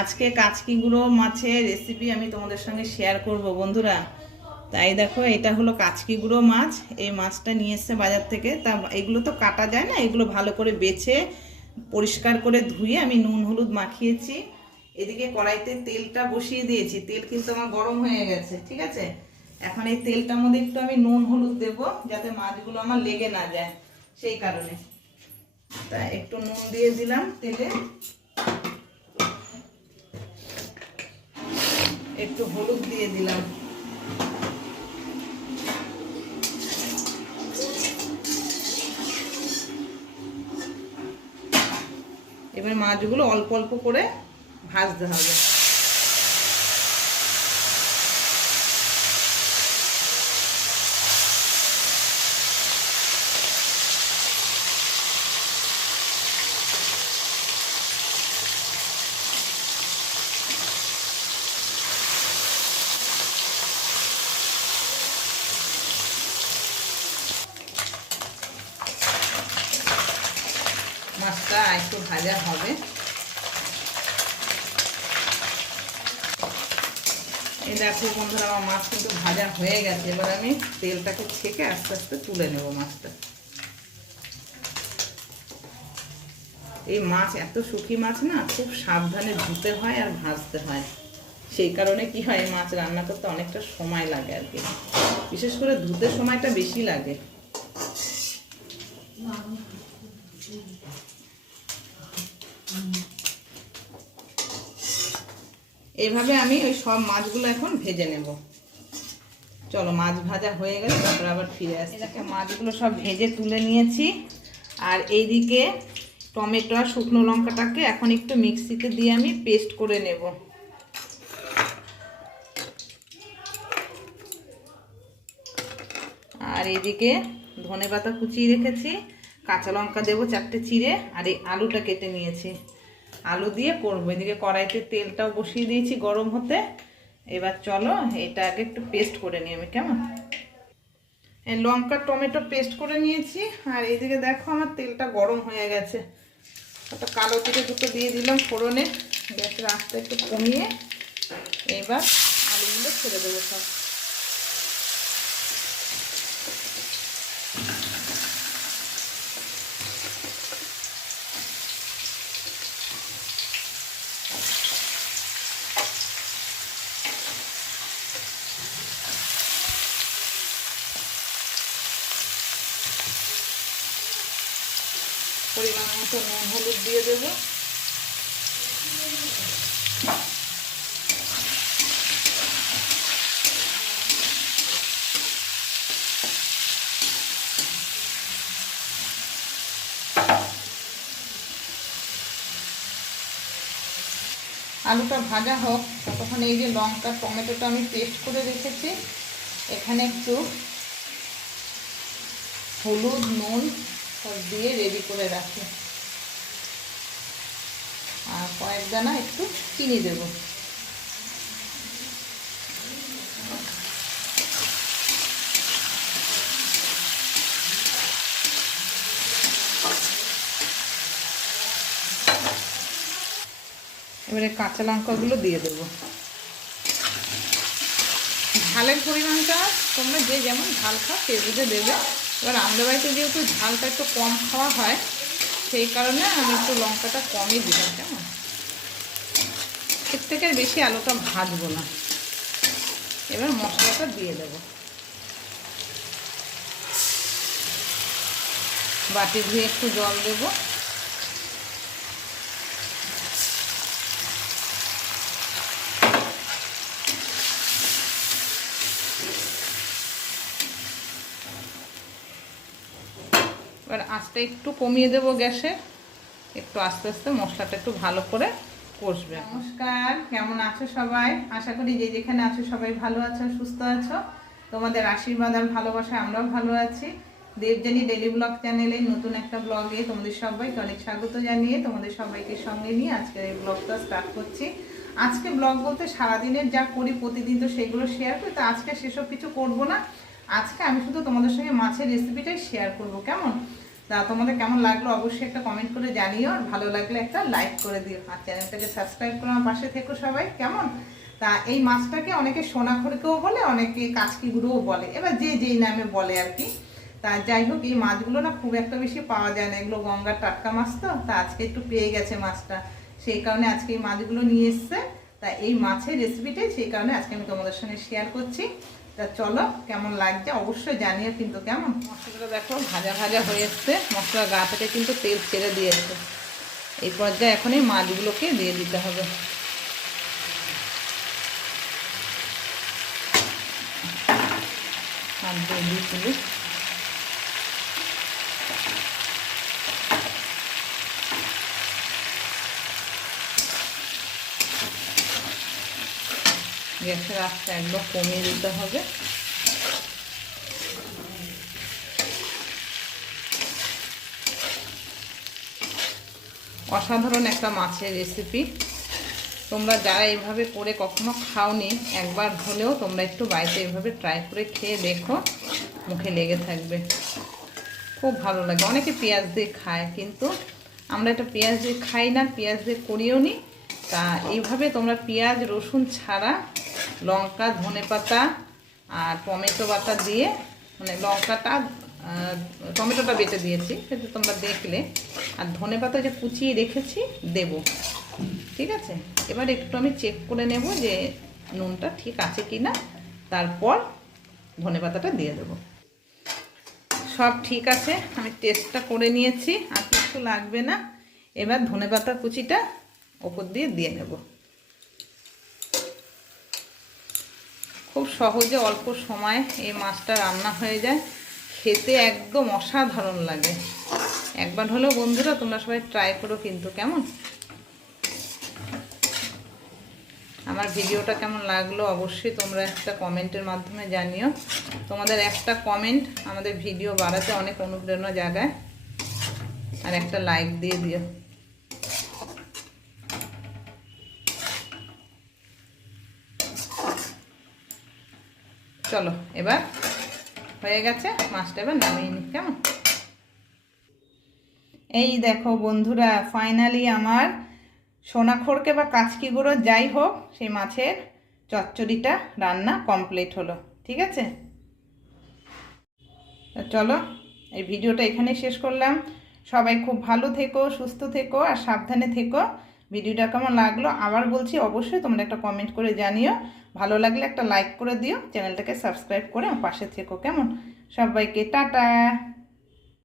আজকে কাচকি গুঁড়ো মাছের রেসিপি আমি তোমাদের সঙ্গে শেয়ার করব বন্ধুরা। তাই দেখো, এটা হলো কাচকি গুঁড়ো মাছ। এই মাছটা নিয়ে এসছে বাজার থেকে। তা এগুলো তো কাটা যায় না, এগুলো ভালো করে বেছে পরিষ্কার করে ধুয়ে আমি নুন হলুদ মাখিয়েছি। এদিকে কড়াইতে তেলটা বসিয়ে দিয়েছি। তেল কিন্তু আমার গরম হয়ে গেছে, ঠিক আছে। এখন এই তেলটার মধ্যে একটু আমি নুন হলুদ দেবো, যাতে মাছগুলো আমার লেগে না যায়, সেই কারণে। তা একটু নুন দিয়ে দিলাম তেলে, একটু হলুদ দিয়ে দিলাম। এবার মাছগুলো অল্প অল্প করে ভাজতে হবে। মাছটা একটু ভাজা হবে। এই দেখো বন্ধুরা, আমার মাছ কিন্তু ভাজা হয়ে গেছে। এবার আমি তেলটাকে ছেঁকে আস্তে আস্তে তুলে নেব মাছটা। এই মাছ এত শুকি মাছ না, খুব সাবধানে ধুতে হয় আর ভাজতে হয়। সেই কারণে কি হয়, এই মাছ রান্না করতে অনেকটা সময় লাগে আর কি। বিশেষ করে ধুতে সময়টা বেশি লাগে। এইভাবে আমি ওই সব মাছগুলো এখন ভেজে নেব। চলো, মাছ ভাজা হয়ে গেলে তারপর আবার ফিরে আসছি। দেখো, মাছগুলো সব ভেজে তুলে নিয়েছি। আর এইদিকে টমেটো আর শুকনো লঙ্কাটাকে এখন একটু মিক্সিতে দিয়ে আমি পেস্ট করে নেব। আর এইদিকে ধনেপাতা কুচিয়ে রেখেছি, কাঁচা লঙ্কা দেবো 4টে চিড়ে, আর এই আলুটা কেটে নিয়েছি। আলু দিয়ে করবো। এদিকে কড়াইতে তেলটাও বসিয়ে দিয়েছি গরম হতে। এবার চলো এটা আগে একটু পেস্ট করে নিই আমি, কেমন। লঙ্কা টমেটো পেস্ট করে নিয়েছি। আর এইদিকে দেখো, আমার তেলটা গরম হয়ে গেছে। একটা কালো জিরে দুটো দিয়ে দিলাম ফোড়নে। গ্যাসের আঁচটা একটু কমিয়ে এবার আলুগুলো ছেড়ে দেবো সব। পরিমাণ মতো নুন হলুদ দিয়ে দেবো। আলুটা ভাজা হোক, ততক্ষণ এই যে লঙ্কা টমেটোটা আমি পেস্ট করে রেখেছি, এখানে একটু হলুদ নুন সব দিয়ে রেডি করে রাখি। আর কয়েক দানা একটু চিনি দেব। এবারে কাঁচা লঙ্কাগুলো দিয়ে দেবো। ঝালের পরিমাণটা তোমরা যে যেমন ঝাল খাও সে বুঝে দেবে। এবার আমাদের বাড়িতে যেহেতু ঝালটা একটু কম খাওয়া হয়, সেই কারণে আমি একটু লঙ্কাটা কমই দিলাম, কেমন। এর থেকে বেশি আলুটা ভাজবো না। এবার মশলাটা দিয়ে দেব। বাটি ধুয়ে একটু জল দেব। এবার আঁচটা একটু কমিয়ে দেবো গ্যাসে। একটু আস্তে আস্তে মশলাটা একটু ভালো করে কষবে। নমস্কার, কেমন আছো সবাই? আশা করি যে যেখানে আছো সবাই ভালো আছো, সুস্থ আছো। তোমাদের আশীর্বাদ আর ভালোবাসায় আমরাও ভালো আছি। দেবযানী ডেলি ব্লগ চ্যানেলে নতুন একটা ব্লগে তোমাদের সবাইকে অনেক স্বাগত জানিয়ে তোমাদের সবাইকে সঙ্গে নিয়ে আজকে এই ব্লগটা স্টার্ট করছি। আজকে ব্লগ বলতে সারাদিনের যা করি প্রতিদিন তো সেগুলো শেয়ার করি, তো আজকে সেসব কিছু করব না। আজকে আমি শুধু তোমাদের সঙ্গে মাছের রেসিপিটাই শেয়ার করব, কেমন। তা তোমাদের কেমন লাগলো অবশ্যই একটা কমেন্ট করে জানিও, আর ভালো লাগলে একটা লাইক করে দিও, আর চ্যানেলটাকে সাবস্ক্রাইব করে আমার পাশে থেকো সবাই কেমন। তা এই মাছটাকে অনেকে সোনাখড়কেও বলে, অনেকে কাচকি গুঁড়োও বলে, এবার যে যেই নামে বলে আর কি। তা যাই হোক, এই মাছগুলো না খুব একটা বেশি পাওয়া যায় না, এগুলো গঙ্গার টাটকা মাছ তো, তা আজকে একটু পেয়ে গেছে মাছটা, সেই কারণে আজকে এই মাছগুলো নিয়ে এসছে। তা এই মাছের রেসিপিটাই সেই কারণে আজকে আমি তোমাদের সঙ্গে শেয়ার করছি। তা চলো, কেমন লাগছে অবশ্যই জানিও কিন্তু কেমন। মশলাটা দেখো ভাজা ভাজা হয়ে এসছে, মশলার গা থেকে কিন্তু তেল ছেড়ে দিয়েছে। এই পর্যায়ে এখন এই মাছগুলোকে দিয়ে দিতে হবে। হাত দিয়ে দিয়েছিলি গ্যাসের আঁচটা একদম কমিয়ে দিতে হবে। অসাধারণ একটা মাছের রেসিপি, তোমরা যারা এইভাবে করে কখনো খাওনি, একবার হলেও তোমরা একটু বাড়িতে এইভাবে ট্রাই করে খেয়ে দেখো, মুখে লেগে থাকবে, খুব ভালো লাগে। অনেকে পেঁয়াজ দিয়ে খায়, কিন্তু আমরা এটা পেঁয়াজ দিয়ে খাই না, পেঁয়াজ দিয়ে করিও নি। তা এইভাবে তোমরা পেঁয়াজ রসুন ছাড়া লঙ্কা ধনেপাতা আর টমেটো বাটা দিয়ে, মানে লঙ্কাটা টমেটোটা বেটে দিয়েছি সেটা তোমরা দেখলে, আর ধনেপাতা যে কুচিয়ে রেখেছি দেব, ঠিক আছে। এবার একটু আমি চেক করে নেব যে নুনটা ঠিক আছে কি না, তারপর ধনেপাতাটা দিয়ে দেবো। সব ঠিক আছে, আমি টেস্টটা করে নিয়েছি, আর কিছু লাগবে না। এবার ধনেপাতা কুচিটা ওপর দিয়ে দিয়ে নেব। খুব সহজে অল্প সময় এই মাছটা রান্না হয়ে যায়, খেতে একদম অসাধারণ লাগে। একবার হলেও বন্ধুরা তোমরা সবাই ট্রাই করো কিন্তু কেমন। আমার ভিডিওটা কেমন লাগলো অবশ্যই তোমরা একটা কমেন্টের মাধ্যমে জানিও। তোমাদের একটা কমেন্ট আমাদের ভিডিও বাড়াতে অনেক অনুপ্রেরণা জাগায়, আর একটা লাইক দিয়ে দিও। চলো, এবার হয়ে গেছে মাছটা, এবার নামিয়ে নি কেমন। এই দেখো বন্ধুরা, ফাইনালি আমার সোনাখড়কে বা কাচকি গুঁড়ো যাই হোক, সেই মাছের চচ্চড়িটা রান্না কমপ্লিট হলো, ঠিক আছে। চলো, এই ভিডিওটা এখানেই শেষ করলাম। সবাই খুব ভালো থেকো, সুস্থ থেকো, আর সাবধানে থেকো। ভিডিওটা কেমন লাগলো আবার বলছি, অবশ্যই তোমরা একটা কমেন্ট করে জানিও। ভালো লাগলে একটা লাইক করে দিও, চ্যানেলটাকে সাবস্ক্রাইব করে আমার পাশে থেকো কেমন। সবাইকে টাটা।